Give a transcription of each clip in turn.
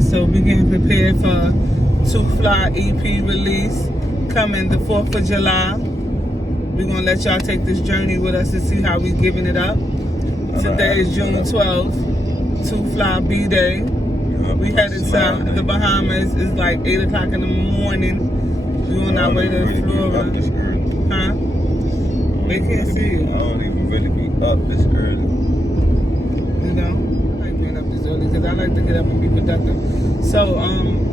So we're getting prepared for Toofly EP release coming the 4th of July. We're going to let y'all take this journey with us to see how we're giving it up. Today is June 12th, Toofly B-Day. We headed to the Bahamas. It's like 8 o'clock in the morning. We're on our way to Florida. Huh? They can't see you. I don't even really be up this early. You know? I like being up this early because I like to get up and be productive. So,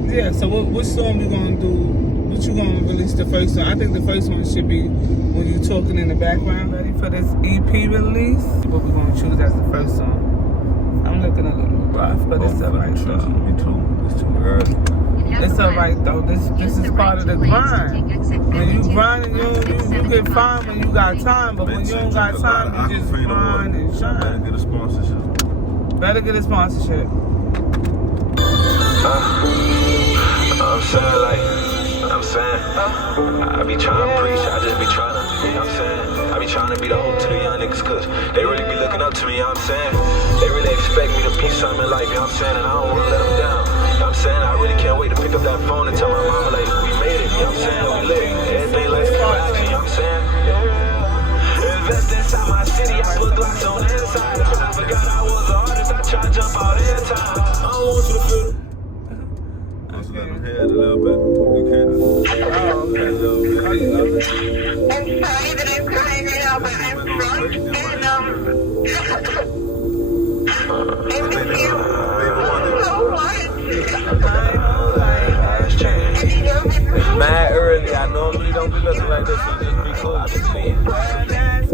yeah, so what song we going to do? What you going to release the first one? I think the first one should be when you talking in the background. Ready for this EP release? What we're going to choose as the first song. I'm looking a little rough, but it's alright though. Me too. It's too early. It's alright though. This is part of the grind. When you grind, you get fine when you got time, but when you don't got time, you just grind and shine. Better get a sponsorship. Better get a sponsorship. I'm saying, I be trying to preach, I just be trying to, you know what I'm saying? I be trying to be the hope to the young niggas, cause they really be looking up to me, you know what I'm saying? They really expect me to be something in life, you know what I'm saying? And I don't wanna let them down, you know what I'm saying? I really can't wait to pick up that phone and tell my mama, like, we made it, you know what I'm saying? We lit, everything like that, you know what I'm saying? Invest inside my city, I put glass on the inside. I forgot I was an artist, I try to jump out every time. I don't want you to feel it. Just let them head a little bit. You can't just a little bit. Are you up? I'm sorry that I'm crying right now, but I'm drunk and I miss you so much. It's mad early, I normally don't be looking like this, so just be cool. I just see it. That's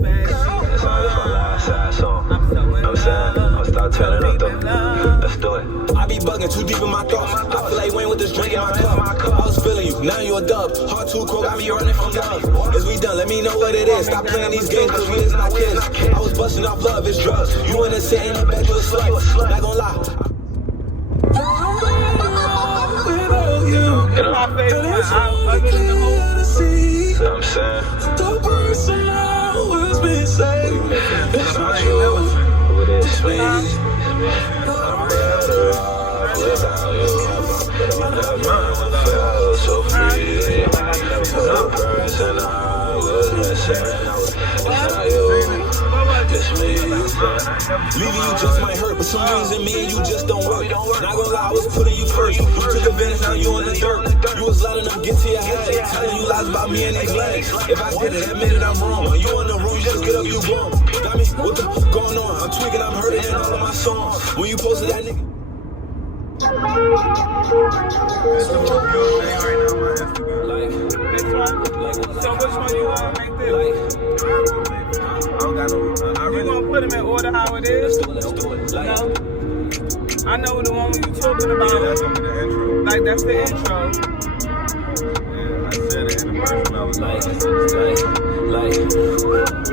my last side song. I'm saying, I'll start turning up though. Let's do it. I be bugging too deep in my thoughts. I feel like Wayne with this drink in my cup. I was feeling you, now you a dub. Heart too cold, got me running from love. Is we done? Let me know what it is. Stop playing these games, cause we is not kids. I was busting off love, it's drugs. You in the city, in the back, you a slut. Not gonna lie. It's my favorite one. I'm in the whole. You know what I'm saying? It's not true. It is sweet. I'm better off without you. I never felt so free. The person I was missing. It's not you. It's me. Leaving you just might hurt, but some reason me and you just don't work. Not gonna lie, I was putting you first. You took advantage, now you in the dirt. You was letting them get to your head, telling you lies about me and these legs. If I did it, admit it, I'm wrong. When you in the room, you just get up, you wrong. Got me, what the going on? I'm tweaking, I'm hurting in all of my songs. When you posted that nigga. It's a little view thing right now on my Instagram. This one? So which one you want to make this? I don't got no. I You really gonna put them in order how it is? Let's do it. No? I know the one you talking Yeah, about. that's gonna be the intro. Like that's the intro. Yeah, I said it in the verse. I was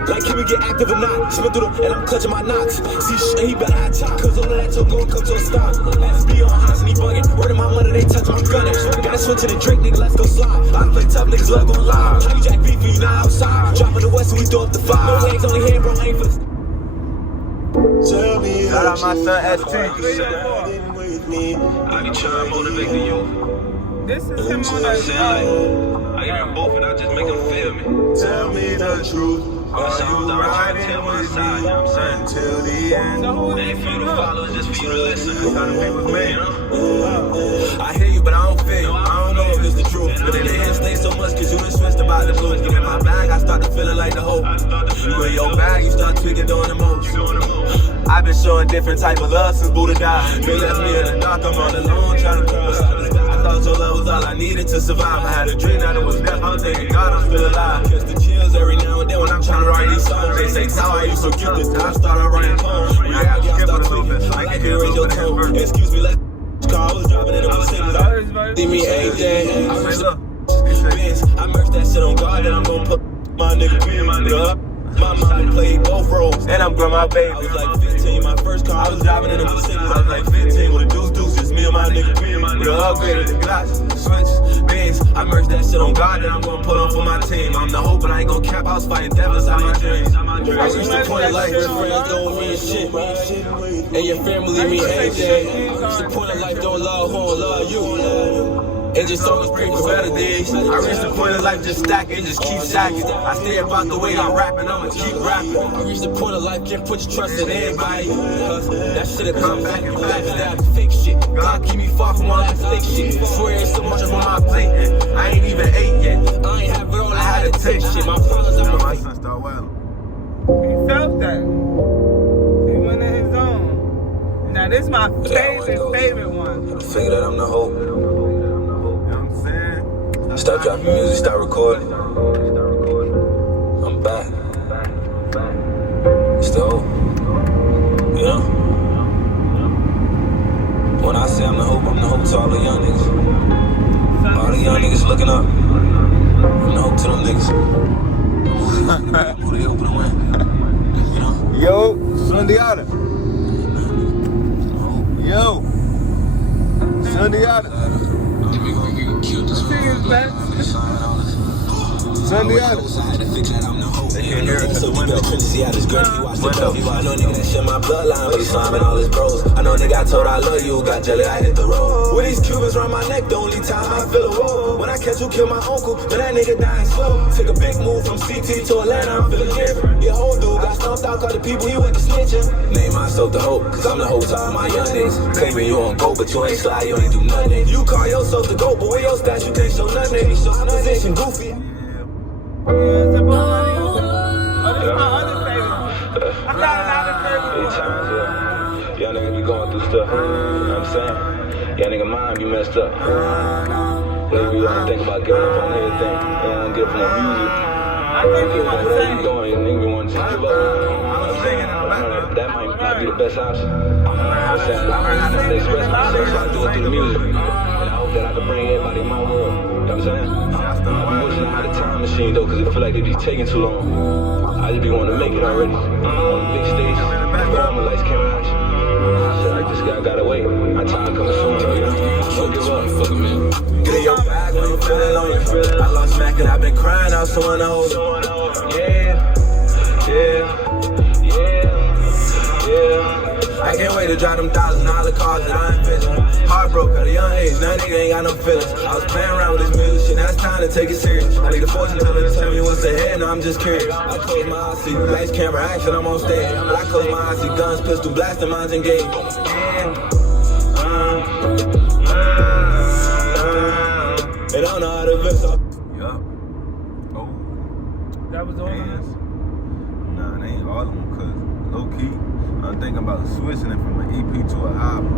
Like, can we get active or not? Spin through them, and I'm clutching my knots. See, he better not talk, cause all of that talk gon' come to a stop. SB on Haas and he bugging. Word of my money, they touch my gunning. Gotta switch to the Drake, nigga, let's go slide. I play tough, niggas love gon' lie. Honey Jack beef for you now outside. Dropping the west, and we throw up the fire. No legs, only hand, bro, ain't for the. Tell me shout out my son ST. I be trying to motivate the youth. This is him on I'm the saying, like, I hear them both and I just make them feel me. Tell me the truth. All the songs I'm trying to tell my side, you know what I'm saying? Till the end. So who They ain't for you to follow, it's just for you to listen. That's how the people's made. You know? I hear you, but I don't feel you. I don't know if it's the truth. But in the end, stay so much, cause you done switched about the blues. Get in my bag, I start to feeling like the hope. You in your bag, you start tweaking, doing the most. I've been showing different type of love since Buddha died. They left me in the dark, I'm all alone, trying to come beside the sky. I thought your love was all I needed to survive. I had a dream that it was death, I'm thinking God, I'm still alive. Catch the chills every now and then when I'm trying to write these songs. They say, Tower, you so cute, this time I started writing poems. When I got you, I start tweaking, I can raise your tone. Excuse me, let's car, I was driving in the Mercedes. See me AJ, I merged that shit on God, and I'm gon' put my nigga up. My mama played both roles, and I'm growing my baby. I was like 15, my first car, I was driving in a Mercedes. I was like 15, with a deuce, just me and my nigga. With a upgraded the glasses, the switches, games. I merge that shit on God, then I'm gonna put on for my team. I'm the hope, but I ain't gonna cap. I was fighting devils out my dreams. I reached the point of life where friends don't mean shit, and your family mean everything. Reached the point of life, don't love who don't love you. And just always pray for better days. I reached the point of life, just stacking, just keep stacking. I stay about the way I'm rapping, I'ma keep rapping. I reached the point of life, can't put your trust in anybody. That shit'll come back and back. That fake shit. God keep me far from all that fake shit. Swear it's so much on my plate. I ain't even ate yet. I ain't have it all, I had to take shit. My problems are my son start wilding. He felt that. He went in his own. Now this my favorite one. Figure that I'm the hope. I'm Stop dropping music, start recording. I'm back. It's the hope. You know? When I say I'm the hope to all the young niggas. All the young niggas looking up. I'm the hope to them niggas. Who they hoping to win? You know? Yo, Sundiata. Yo, Sundiata. Sundiata. They can't hear it. So we got Quincy out his girl. He watched the trophy. I know nigga that shit my bloodline, but he's slamming all his bros. I know nigga I told I love you, got jelly, I hit the road. With these Cubans round my neck, the only time I feel a roll. When I catch who kill my uncle, then that nigga dying slow. Took a big move from CT to Atlanta, I'm feeling different. Your whole dude got stomped out, cause the people he went to snitching. Name myself the hope, cause I'm the hope to all my young niggas. Claiming you on go, but you ain't slide, you ain't do nothing. You call yourself the GOAT, but where your stats, you can't show nothing. Opposition goofy. Yeah, it's a bunch. Oh, this is my other favorite. I got another favorite. Times, yeah. Y'all niggas be going through stuff. You know what I'm saying? Y'all nigga mind be messed up. Niggas be wanna think about giving up on everything. They don't wanna give up on music. I think you want to Wherever sing. you going, niggas be wanting to give up. That might not be the best option. You know what I'm saying? I express myself, so I do it through the music. And I hope that I can bring everybody in my world. You know what I'm saying? I be wishing I had a time machine though, cause it feel like they be taking too long. I just be wanting to make it already. On the big stage, performing lights, camera, action. Shit, I just gotta wait. My time coming soon, you know? Don't give up, fuck it, man. Get in your bag when you feeling lonely. I lost Mac and I've been crying out, so I know. Yeah. I can't wait to drive them $1,000 cars that I envision. Heartbroken at a young age, now nigga ain't got no feelings. I was playing around with this music shit, now it's time to take it serious. I need a fortune teller to tell me what's ahead, now I'm just curious. I close my eyes, see lights, camera, action, I'm on stage. But I close my eyes, see guns, pistol, blasting, minds engaged. They don't know how to verse up. Yup. Oh. That was all of Yes. them. Nah, they ain't all of them, cause low key, I'm thinking about switching it from an EP to an album.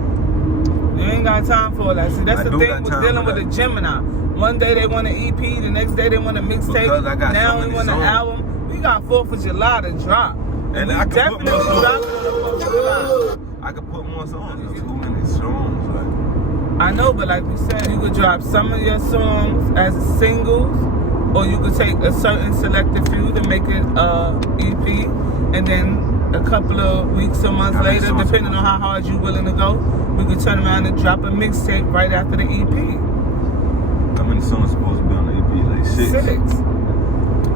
You ain't got time for all that. See, that's I the do thing got with time dealing for with a that. Gemini. One day they want an EP, the next day they want a Because I mixtape. got Now so we many want an songs. album. We got 4th of July to drop. And we I could put definitely more songs. dropping on the 4th of July. I could put more songs. There's too many songs. Like, I know, but like we said, you could drop some of your songs as singles, or you could take a certain selected few to make it EP, and then a couple of weeks or months How many later, songs? depending on how hard you're willing to go, we could turn around and drop a mixtape right after the EP. how many songs supposed to be on the EP? Like 6? 6.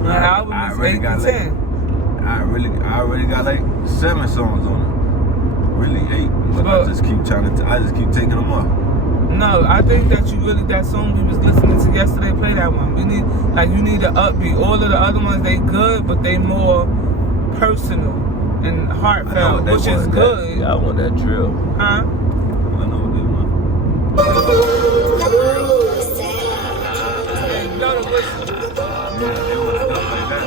The album I is already 8 got to like 10. I already got like 7 songs on it. Really 8, but I just keep taking them off. No, I think that that song we was listening to yesterday, play that one. You need an upbeat. All of the other ones, they good, but they more personal and heartfelt, which is good. I want that drill. Huh? I know what they want. Hey, you know the listen. Yeah, they want stuff like that.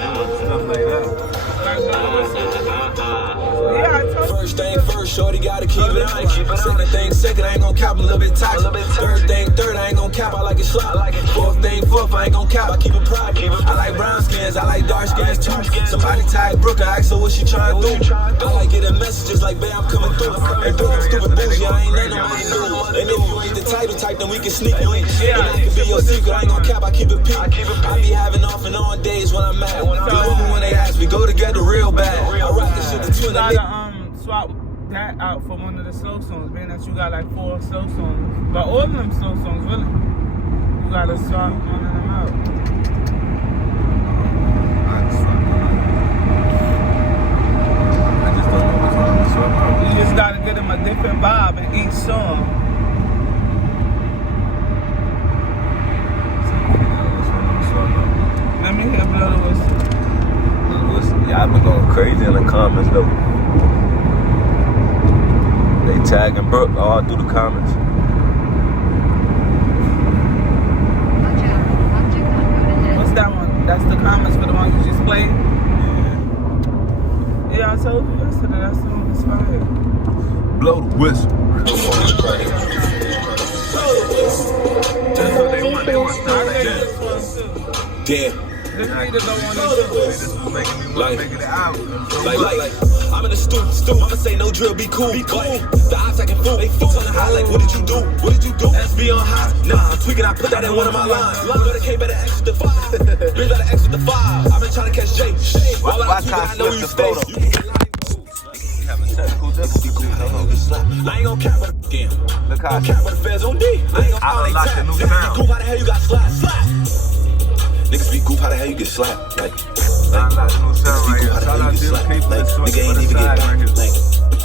They want stuff like that. Like, no, listen. Yeah, I told you. First thing first, shorty gotta keep it on. Second thing second, I ain't gon' cap, a little bit toxic. Third thing third, I ain't gon' cap, I like it slop. Fourth thing fourth, I ain't gon' cap, I keep it private. I like brown skins, I like dark skins too. Somebody tagged Brooke, I asked her what she trying to do. I like getting messages like, babe, I'm coming through. And doing stupid bougie, I ain't letting nobody know. And if you ain't the title type, then we can sneak you in. And I can be your secret, I ain't gon' cap, I keep it peak. I be having off and on days when I'm mad. Remember when they ask me, go together real bad. I rock this shit to You 2 gotta swap that out for one of the slow songs, being that you got like 4 slow songs. But all of them slow songs, really. You gotta start running them out. I just don't know which one to swap out. You just gotta get them a different vibe in each song. Let me hear Blow the Whistle. Yeah, I've been going crazy in the comments though. They tagging Brooke all through the comments. What's that one? That's the comments for the one you just played? Yeah. Yeah, I told you yesterday that song was fire. Blow the whistle. That's what they want. They want this one too. Yeah. This need to go on the Like, I'm in the stoop, I'ma say no drill, be cool. The ops acting fool, they fool on the high, like, what did you do? SB on high, nah, I'm tweaking, I put that in one of my lines. Better K, better X with the 5. Bitch, better X with the 5. I've been trying to catch Jay. Why would I tweak I know you stay? You can get I ain't gon' cap with a damn. Look how cap with the feds on D. I ain't gon' I unlocked the new sound. sound. How the hell you got slapped? Niggas be goof, how the hell you get slapped? Like, I unlocked the new sound right here. how the Shout hell out you to get the slapped? people Like, that nigga ain't even get back. Like,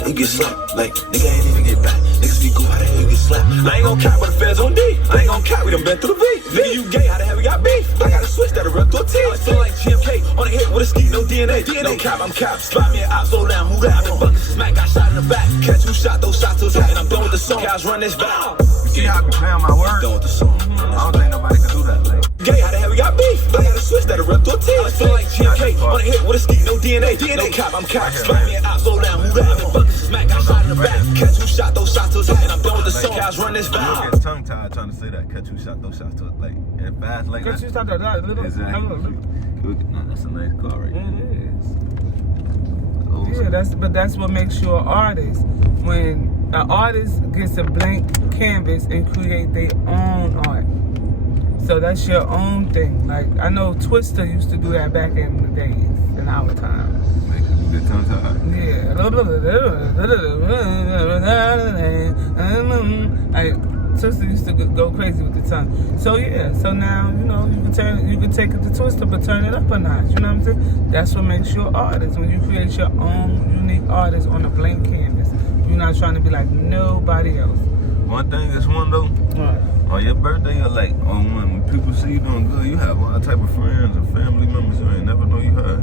you get slapped. Like, nigga ain't even get back. Niggas be goof, how the hell you get slapped? I ain't gon' cap with the feds on D. I ain't gon' cap, we done been through the V. Nigga, you gay, how the hell we got beef? I got a switch that'll rip through a T. I feel like GMK on a hit with a ski, no DNA. No cap, I'm cap. Slap me an op, slow down, who that? I've been buckets, smack, got shot in the back. Catch who shot, those shots to his head. And I'm done with the song. Guys, run this back. See how I be playing my words? Done with the song. I don't think nobody can do that. Like, Gay, how the hell we got beef? I got a switch that'll rip through a T. I feel like GMK on a hit with a ski, no DNA. No cap, I'm cap. Slap me an op, slow down, who that? I've been buckets, smack, got shot in the back. Catch who shot, those shots to his head. And I'm done with the song. Guys, run this I'm back. getting tongue tied trying to say that. Catch you shot those shots to it. Like, and fast like Cause that. you start that little. Exactly. Nah, that's a nice car right Yeah, there. it is. Yeah, that's what makes you an artist. When an artist gets a blank canvas and create their own art. So that's your own thing. Like, I know Twister used to do that back in the days, in our time. Make a good tongue tied. Yeah. Like, Twister used to go crazy with the tongue. So yeah, so now, you know, you can take it to Twister, but turn it up a notch. You know what I'm saying? That's what makes you an artist. When you create your own unique artist on a blank canvas, you're not trying to be like nobody else. One thing is one though. Right. On your birthday, you're like, when people see you doing good, you have all type of friends and family members you ain't never know you had.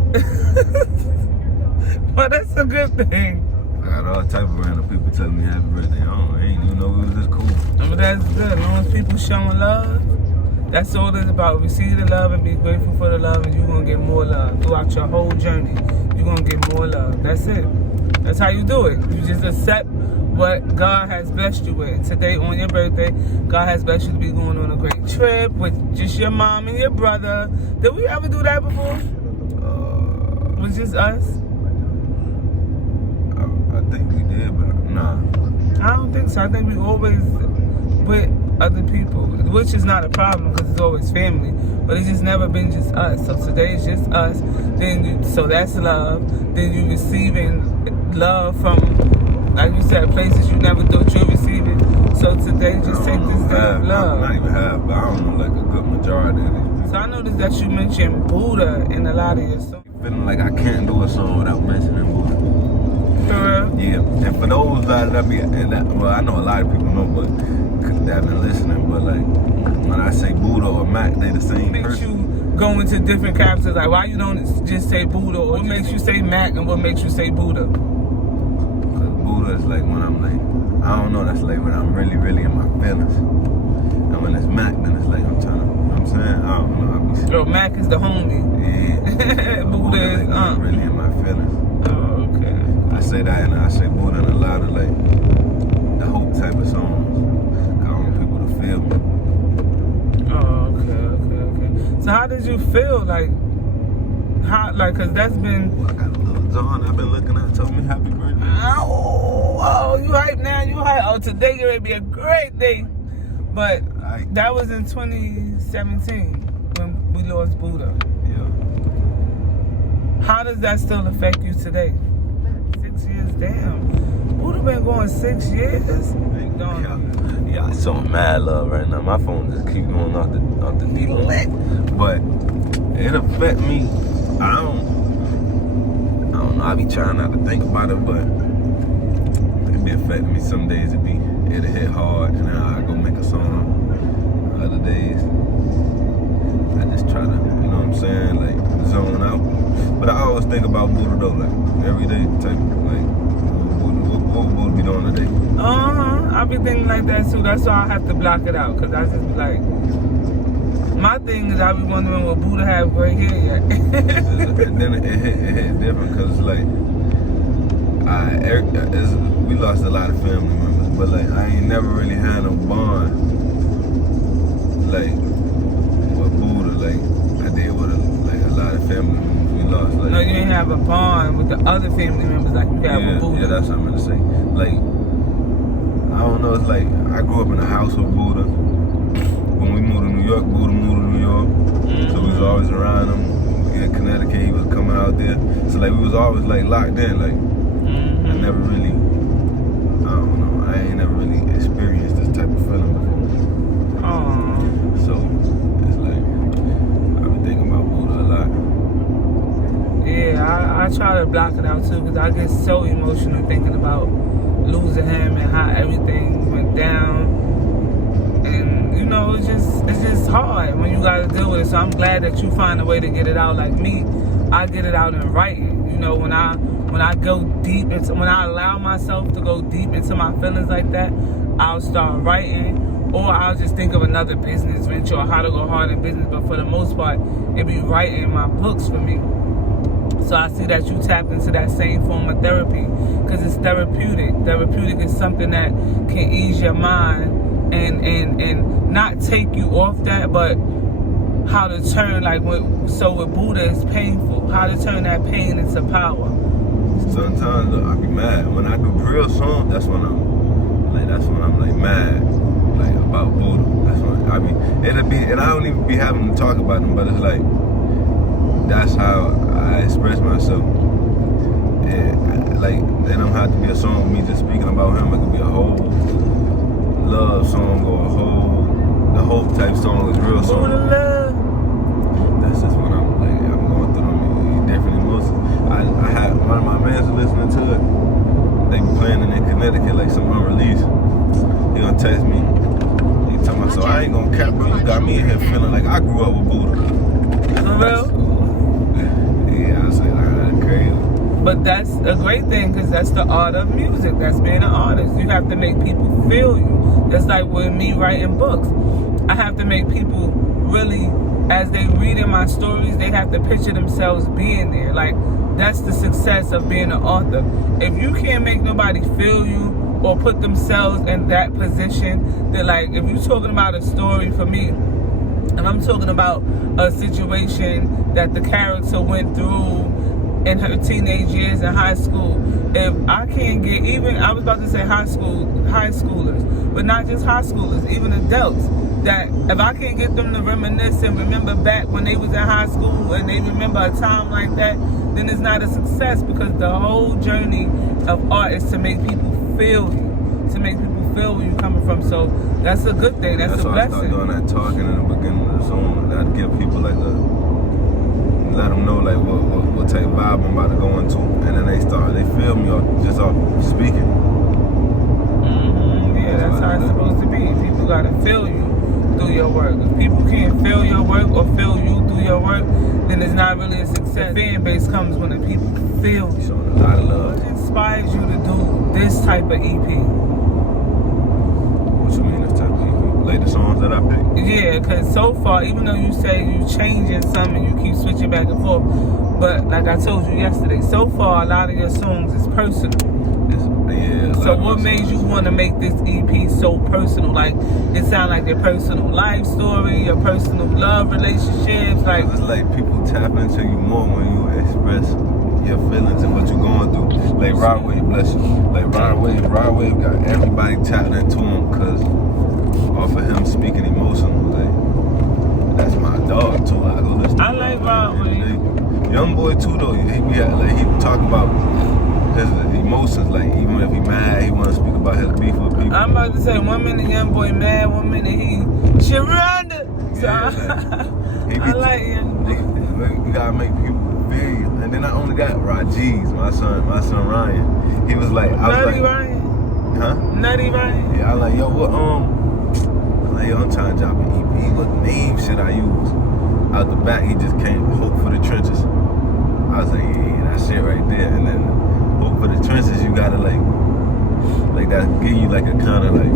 But that's a good thing. I got all type of random people telling me happy birthday. I ain't even know it was this cool. But that's good. As long as people showing love, that's all it's about. Receive the love and be grateful for the love, and you're going to get more love throughout your whole journey. You're going to get more love. That's it. That's how you do it. You just accept what God has blessed you with. Today, on your birthday, God has blessed you to be going on a great trip with just your mom and your brother. Did we ever do that before? With just us? I think we did, but nah. I don't think so. I think we always with other people, which is not a problem because it's always family. But it's just never been just us. So today it's just us. So that's love. Then you receiving love from, like you said, places you never thought you'd receive it. So today, just take this day of love. Not even half, but I don't know, like a good majority of it. So I noticed that you mentioned Buddha in a lot of your songs. Feeling like I can't do a song without mentioning Buddha. For real? Yeah, and for those that be, well, I know a lot of people know, but that been listening, but like, when I say Buddha or Mac, they the same What makes person. you go into different characters? Like, why you don't just say Buddha? Or what makes you say Mac and what makes you say Buddha? Buddha is like when I'm like, I don't know, that's like when I'm really, really in my feelings. And when it's Mac, then it's like I'm trying to, you know what I'm saying? I don't know. So Mac is the homie. Yeah. Buddha is, like, I'm really in my feelings. Oh, okay. I say that and I say Buddha in a lot of like, the hope type of songs. Cause I want people to feel me. Oh, okay. So how did you feel? Like, cause that's been... Well, I got a little John I've been looking at, told me happy birthday. Oh, you hype now, you hype. Oh, today gonna be a great day. But that was in 2017 when we lost Buddha. Yeah. How does that still affect you today? 6 years, damn. Buddha been going 6 years? Yeah, I showing mad love right now. My phone just keep going off the delete. But it affect me. I don't know. I be trying not to think about it, but it be affecting me. Some days it'll hit hard, and then I go make a song. Other days, I just try to, you know what I'm saying, like zone out. But I always think about Buddha though, like every day, type, like what Buddha be doing today. I be thinking like that too. That's why I have to block it out, cause I just be like, my thing is I be wondering what Buddha have gray hair yet. And then it hit different, cause it's like we lost a lot of family members, but like I ain't never really had no bond like with Buddha, like I did with a lot of family members we lost. Like, no, you ain't have a bond with the other family members like you have with Buddha. Yeah, that's what I'm gonna say. Like, I don't know, it's like I grew up in a house with Buddha. When we moved to New York, Buddha moved to New York. So we was always around him. In Connecticut, he was coming out there. So like we was always like locked in. Like I never really, I don't know, I ain't never really experienced this type of feeling before. So it's like I've been thinking about Buddha a lot. Yeah, I try to block it out too, because I get so emotional thinking about losing him and how everything went down. And you know, it's just hard when you gotta deal with it. So I'm glad that you find a way to get it out. Like me, I get it out in writing. You know, when I go deep into, when I allow myself to go deep into my feelings like that, I'll start writing. Or I'll just think of another business venture or how to go hard in business. But for the most part, it be writing my books for me. So I see that you tap into that same form of therapy, because it's therapeutic. Therapeutic is something that can ease your mind and not take you off that, but how to turn, like with Buddha, it's painful. How to turn that pain into power. Sometimes I be mad when I do real songs. That's when I'm like mad, like about Buddha. That's when it'll be, and I don't even be having to talk about them, but it's like that's how I express myself. Like they don't have to be a song with me just speaking about him. It could be a whole love song or the whole type song is real song. That's just when I'm going through them different emotions. I had one of my mans listening to it. They be playing it in Connecticut like some unreleased. He gonna text me. He talking about, so I ain't gonna cap, but you got me in here feeling like I grew up with Buddha. For real? Yeah, I was like, that's crazy. But that's a great thing, because that's the art of music. That's being an artist. You have to make people feel you. That's like with me writing books. I have to make people really, as they read in my stories, they have to picture themselves being there. Like, that's the success of being an author. If you can't make nobody feel you or put themselves in that position, then like, if you're talking about a story for me, and I'm talking about a situation that the character went through in her teenage years in high school, if I can't get, even, I was about to say high schoolers, but not just high schoolers, even adults, that if I can't get them to reminisce and remember back when they was in high school and they remember a time like that, then it's not a success, because the whole journey of art is to make people feel you, to make people feel where you're coming from. So that's a good thing. That's a blessing. That's why I started doing that talking in the beginning of the song. That'd give people like let them know like what type of vibe I'm about to go into, and then they feel me just off speaking. Yeah, that's how it's supposed to be. People gotta feel you through your work. If people can't feel your work or feel you through your work, then it's not really a success. The fan base comes when the people feel you. Showing a lot of love. What inspires you to do this type of EP? What you mean this type of EP? Like the songs that I pick? Yeah, because so far, even though you say you changing some and you keep switching back and forth, but like I told you yesterday, so far a lot of your songs is personal. So what made you want to make this EP so personal? Like, it sounds like your personal life story, your personal love relationships. Like, it's like people tap into you more when you express your feelings and what you're going through. Like Rod Wave, bless you. Like Rod Wave got everybody tapping into him because off of him speaking emotional. Like, that's my dog too. I go listen. I like Rod Wave. Young boy too though. He talk about his emotions, like even if he mad, he want to speak about his beef with people. I'm about to say 1 minute young boy mad, 1 minute he surrender. So I like young boy. You gotta make people feel you. And then I only got Rajiz, my son Ryan. He was like, Nutty Ryan. Huh? Nutty Ryan. Yeah, I was like, yo, what I'm like, yo, I'm trying to drop an EP. What name should I use? Out the back, he just came, Hope for the Trenches. I was like, yeah, that shit right there. And then Hope for the Trenches, you gotta like that give you like a kind of like.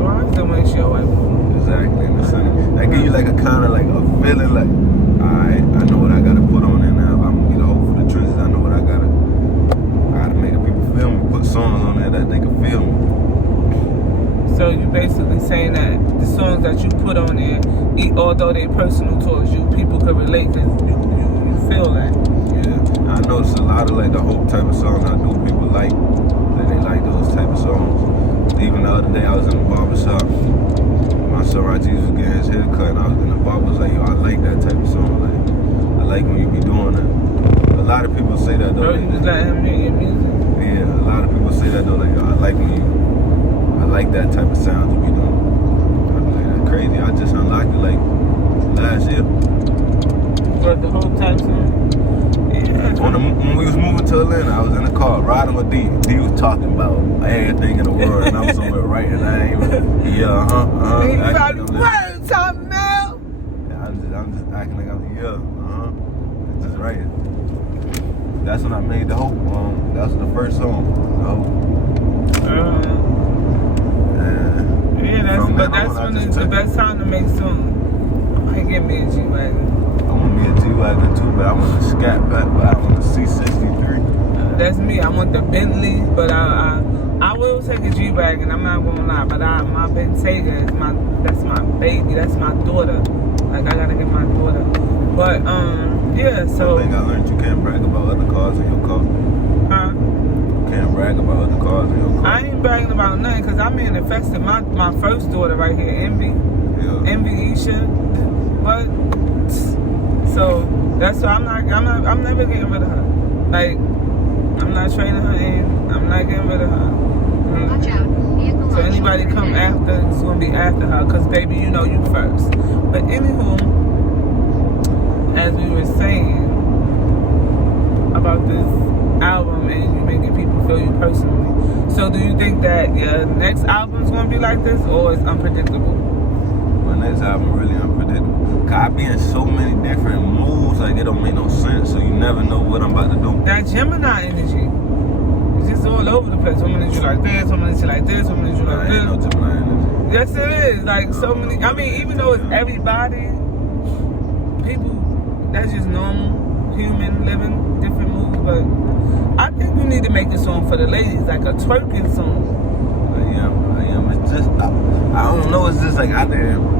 Oh, I still make sure I Exactly. And that give you like a kind of like a feeling like, alright, I know what I gotta put on there now. If I'm gonna get a Hope for the Trenches, I know what I gotta make the people feel me. Put songs on there that they can feel me. So you basically saying that the songs that you put on there, although they're personal towards you, people could relate because you feel that. Yeah, I noticed a lot of like the Hope type of songs I do, people like that they like those type of songs. Even the other day I was in the barber shop, my son Rajiv was getting his hair cut and I was in the barber was like, yo, I like that type of song. Like, I like when you be doing that. A lot of people say that though. Oh, you just let him hear your music? Yeah, a lot of people say that though, like, yo, I like that type of sound you be doing. I'm like, that's crazy. I just unlocked it like last year. But the whole type song? Yeah. When we was moving to Atlanta, I was in the car riding with D. D was talking about everything in the world, and I was somewhere writing. I ain't even, He probably words something now. Yeah, I'm just acting like I'm just writing. That's when I made the Hope. That was the first song. Yeah, that's when it's the best time to make songs. I get me a G-Wagon. I want me a G-Wagon too, but I want a Scat Pack, but I want a C63. That's me. I want the Bentley, but I will take a G-Wagon. I'm not gonna lie, but my Bentayga is that's my baby. That's my daughter. Like I gotta get my daughter. But yeah. So one thing I learned, you can't brag about other cars in your car. Huh? Can't brag about other cars in your car. I ain't bragging about nothing because I manifested my first daughter right here, Envy. Yeah. Envy Esha. But so that's why I'm never getting rid of her. Like I'm not trading her in. I'm not getting rid of her. Watch out. Vehicle So anybody come after, it's gonna be after her, cause baby, you know you first. But anywho, as we were saying about this album and you making people feel you personally. So do you think that your next album's gonna be like this or it's unpredictable? My next album really unpredictable. Cause I be in so many different moods, like it don't make no sense. So you never know what I'm about to do. That Gemini energy. It's just all over the place. One minute you like this, one minute you like this, one minute you like this. Ain't no Gemini energy. Yes, it is. Like so many. I mean, even though it's everybody, people that's just normal, human living, different moods. But I think we need to make a song for the ladies, like a twerking song. I am. It's just I don't know. It's just like I didn't.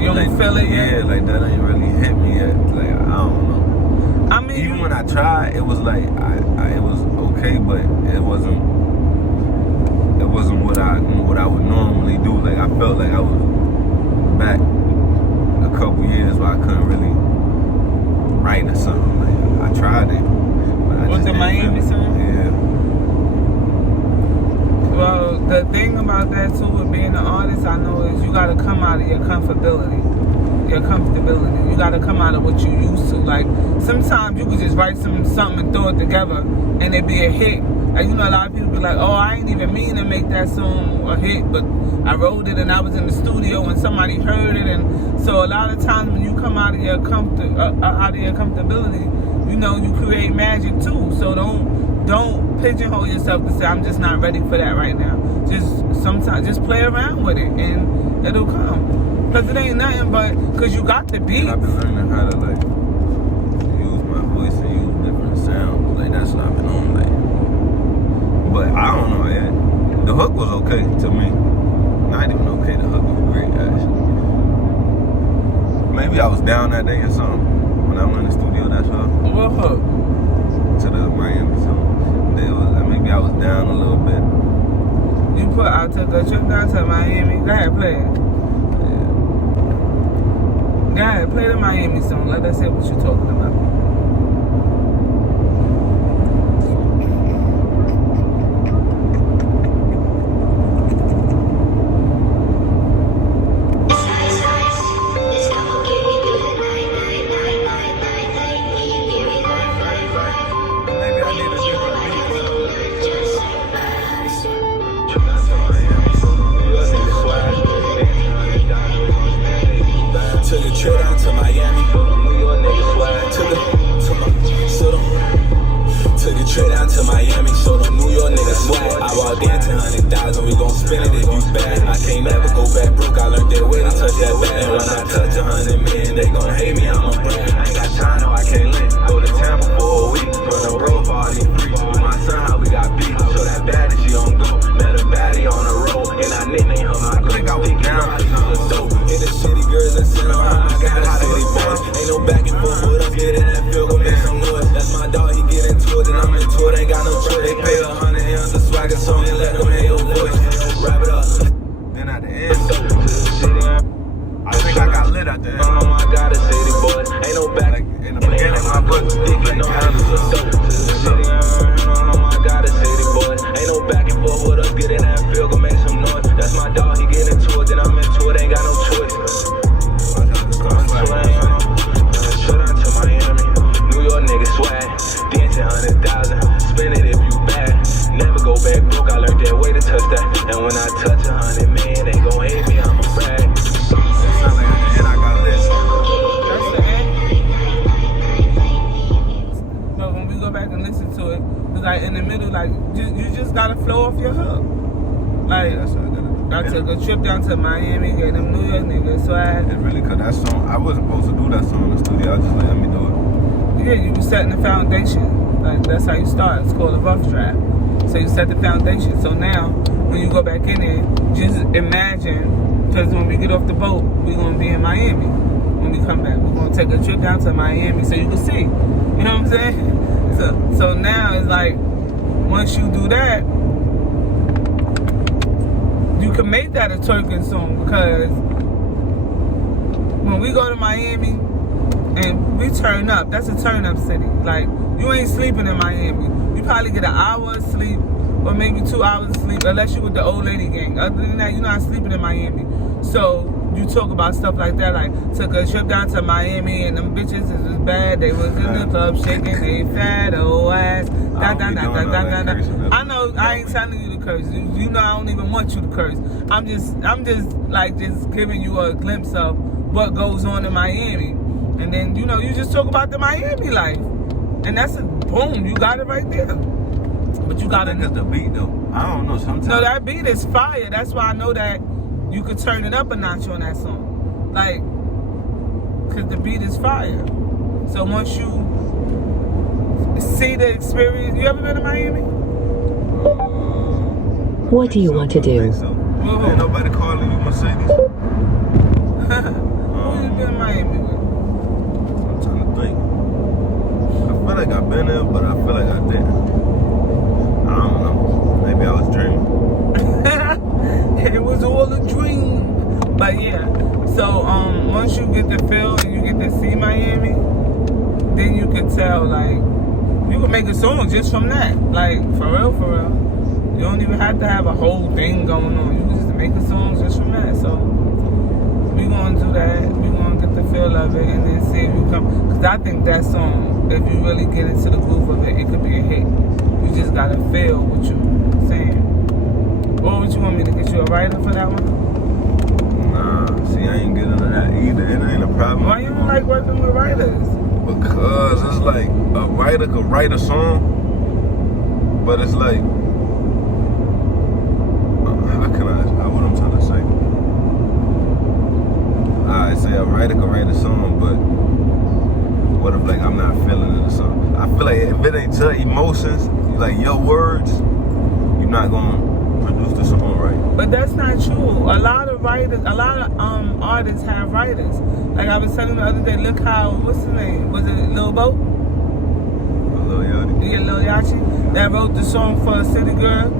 You don't like, feel it yet? Yeah, like that ain't really hit me yet. Like I don't know. I mean, Even when I tried, it was like it was okay, but it wasn't what I would normally do. Like I felt like I was back a couple years where I couldn't really write or something. Like I tried it. But I was just it didn't Miami feel it. song? Yeah. Well, the thing about that too with being an artist, I know, is you gotta come out of your comfortability. You gotta come out of what you used to. Like sometimes you could just write something and throw it together and it be a hit. Like you know, a lot of people be like, "Oh, I ain't even mean to make that song a hit, but I wrote it and I was in the studio and somebody heard it." And so a lot of times when you come out of your comfortability, you know, you create magic too. So don't pigeonhole yourself to say I'm just not ready for that right now. Just play around with it and it'll come. Cause it ain't nothing but cause you got the beat. I've been learning how to like use my voice and use different sounds. Like that's what I've been on. Like, but I don't know. The hook was okay to me. Not even okay. The hook was great actually. Maybe I was down that day or something when I went in the studio. That's why. What hook? To the Miami song. Maybe I was down a little bit. I took a trip down to Miami. Go ahead, play it. Go ahead, play the Miami song. Let us hear what you're talking about. bad. I can't never go back broke. I learned that way to touch that bad. And when I touch 100 million, they gon' hate me. I'm a brand. I ain't got time, no, I can't link. Go to Tampa for a week. Run a bro for all these freaks. With my son, how we got beat. So that baddie, she on go. Met a baddie on the road. And I nickname her my girl. I was down. In the city, girls and center. Oh my God, I city boys. Ain't no back and forth with us. Get in that field, go make some noise. That's my dog, he get into it. And I'm into it. Ain't got no choice. They pay 100 M's the swagger song and let them hear your voice. Wrap it up. Then at the end, I think I got lit at the end. Oh my God, a city boy. Ain't no back. Like in the beginning, my book was like, Oh my God, a city boy. Ain't no back and forth with us. Get in that field, go make some noise. That's my dog, he get into it. Then I'm into it. Ain't got no choice. Shut down to Miami. New York nigga swag. Dancing 100,000. Spend it if you bad. Never go back broke. I learned that way to touch that. And when I touch 100 million, they gon' hate me. I'm a brag. sound like at the end I got lit. That's the end. But when we go back and listen to it, it's like in the middle, like you just gotta flow off your hook. Like That's what I gotta do. I took a trip down to Miami, get them New York niggas swag. It really, cause that song, I wasn't supposed to do that song in the studio. I just let me do it. Yeah, you be setting the foundation. Like that's how you start. It's called a rough draft. So you set the foundation. So now when you go back in there, just imagine, because when we get off the boat, we're gonna be in Miami. When we come back, we're gonna take a trip down to Miami so you can see. You know what I'm saying? So now it's like once you do that, you can make that a twerking song, because when we go to Miami and we turn up, that's a turn up city. Like you ain't sleeping in Miami. You probably get an hour of sleep or maybe 2 hours of sleep, unless you with the old lady gang. Other than that, you're not sleeping in Miami. So you talk about stuff like that, like took a trip down to Miami and them bitches is bad. They was in the club shaking they fat old ass. I know I ain't telling you to curse. You know I don't even want you to curse. I'm just giving you a glimpse of what goes on in Miami. And then, you know, you just talk about the Miami life. And that's a boom, you got it right there. But you got I think it's the beat though. I don't know, sometimes. No, that beat is fire. That's why I know that you could turn it up a notch on that song. Like, because the beat is fire. So once you see the experience, you ever been to Miami? What do you want to do? So. Ain't nobody calling you Mercedes. Who you been to Miami with? I'm trying to think. I feel like I've been there, but I feel like I didn't. I don't know. Maybe I was dreaming. It was all a dream. But yeah, so once you get the feel and you get to see Miami, then you can tell, like, you can make a song just from that. Like, for real, for real. You don't even have to have a whole thing going on. You can just make a song just from that. So we gonna do that. We gonna get the feel of it and then see if you come. Cause I think that song, if you really get into the groove of it, it could be a hit. You just gotta feel what you're saying. Or would you want me to get you a writer for that one? Nah, see, I ain't getting into that either. It ain't a problem. Why you don't like working with writers? Because it's like a writer could write a song, but it's like, what I'm trying to say? I say a writer could write a song, but what if like I'm not feeling it or something? I feel like if it ain't your emotions, like your words, you're not gonna produce the song right. But that's not true. A lot of artists have writers. Like I was telling you the other day, look how, what's his name? Was it Lil Bo? Lil Yachty. Yeah, Lil Yachty. That wrote the song for City Girl.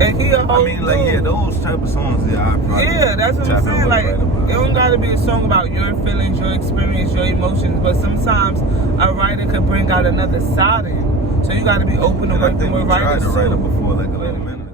Yeah. And he a whole yeah, those type of songs, I probably. Yeah, that's what I'm saying. Like, it don't gotta be a song about your feelings, your experience, your emotions, but sometimes a writer could bring out another side of you. So you gotta be open to working with writers. I tried to write it before, like a little minute.